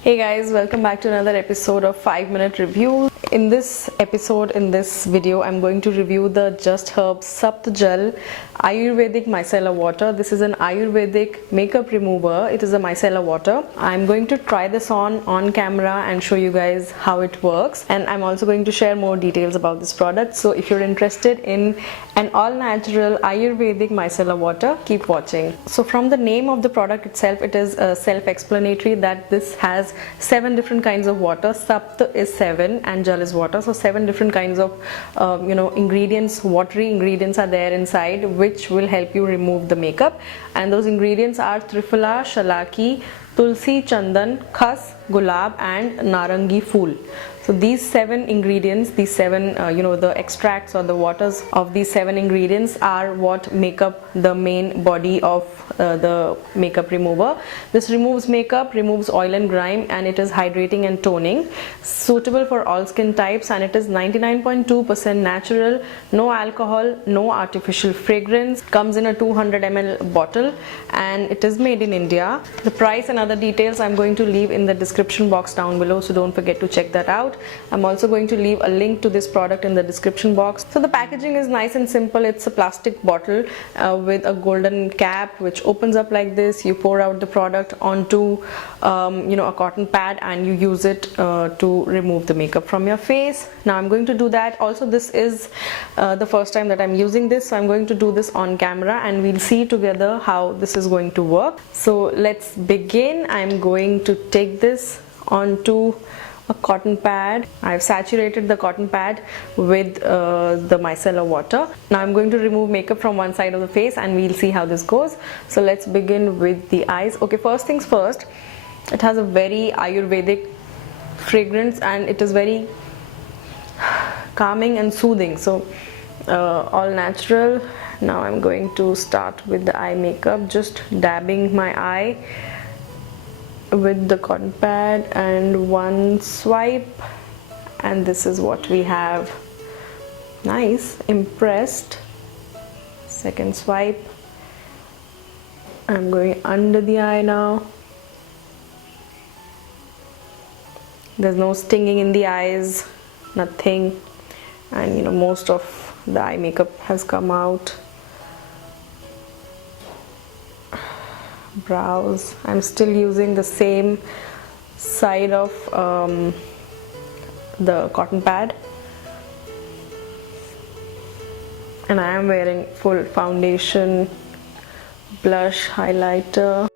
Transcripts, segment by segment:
Hey guys, welcome back to another episode of 5-minute review. In this episode, in this video, I'm going to review the Just Herbs Sapta Jal Ayurvedic micellar water. This is an Ayurvedic makeup remover. It is a micellar water. I'm going to try this on camera and show you guys how it works, and I'm also going to share more details about this product. So if you're interested in an all-natural Ayurvedic micellar water, keep watching. So from the name of the product itself, it is self-explanatory that this has 7 different kinds of water. Sapta is 7 and Jal is water, so 7 different kinds of ingredients, watery ingredients are there inside, which will help you remove the makeup. And those ingredients are Triphala, Shalaki, Tulsi, Chandan, Khas, Gulab and Narangi Phool. So these 7 ingredients, these 7 the extracts or the waters of these 7 ingredients are what make up the main body of the makeup remover. This removes makeup, removes oil and grime, and it is hydrating and toning, suitable for all skin types, and it is 99.2% natural, no alcohol, no artificial fragrance, comes in a 200 ml bottle, and it is made in India. The price and other details I'm going to leave in the description box down below, so don't forget to check that out. I'm also going to leave a link to this product in the description box. So the packaging is nice and simple. It's a plastic bottle with a golden cap which opens up like this. You pour out the product onto a cotton pad and you use it to remove the makeup from your face. Now I'm going to do that. Also, this is the first time that I'm using this, so I'm going to do this on camera and we'll see together how this is going to work. So let's begin. I'm going to take this onto a cotton pad. I've saturated the cotton pad with the micellar water. Now I'm going to remove makeup from one side of the face and we'll see how this goes. So let's begin with the eyes. Okay, first things first, it has a very Ayurvedic fragrance and it is very calming and soothing, so all natural. Now I'm going to start with the eye makeup, just dabbing my eye with the cotton pad and one swipe, and this is what we have. Nice, impressed. Second swipe. I'm going under the eye now. There's no stinging in the eyes, nothing, and most of the eye makeup has come out. Brows, I'm still using the same side of the cotton pad, and I am wearing full foundation, blush, highlighter.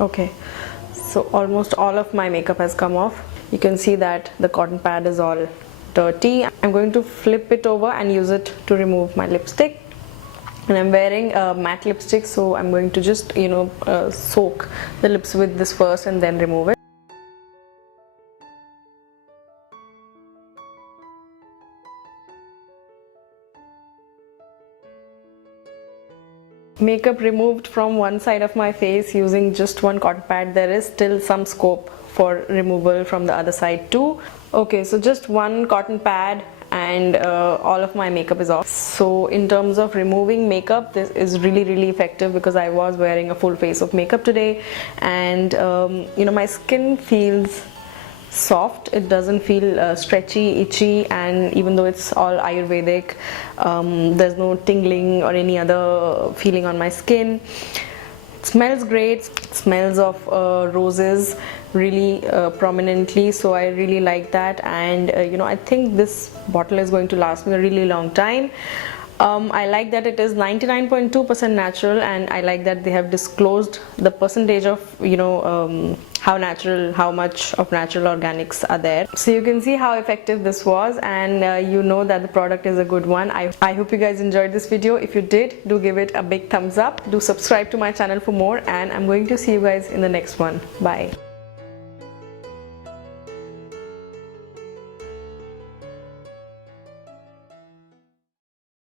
Okay, so almost all of my makeup has come off. You can see that the cotton pad is all dirty. I'm going to flip it over and use it to remove my lipstick, and I'm wearing a matte lipstick, so I'm going to just soak the lips with this first and then remove it. Makeup removed from one side of my face using just one cotton pad. There is still some scope for removal from the other side too. Okay, so just one cotton pad and all of my makeup is off. So in terms of removing makeup, this is really effective because I was wearing a full face of makeup today, and my skin feels soft. It doesn't feel stretchy, itchy, and even though it's all Ayurvedic, there's no tingling or any other feeling on my skin. It smells great. It smells of roses really prominently, so I really like that, and I think this bottle is going to last me a really long time. I like that it is 99.2% natural, and I like that they have disclosed the percentage of how much of natural organics are there. So you can see how effective this was, and that the product is a good one. I hope you guys enjoyed this video. If you did, do give it a big thumbs up. Do subscribe to my channel for more, and I'm going to see you guys in the next one. Bye.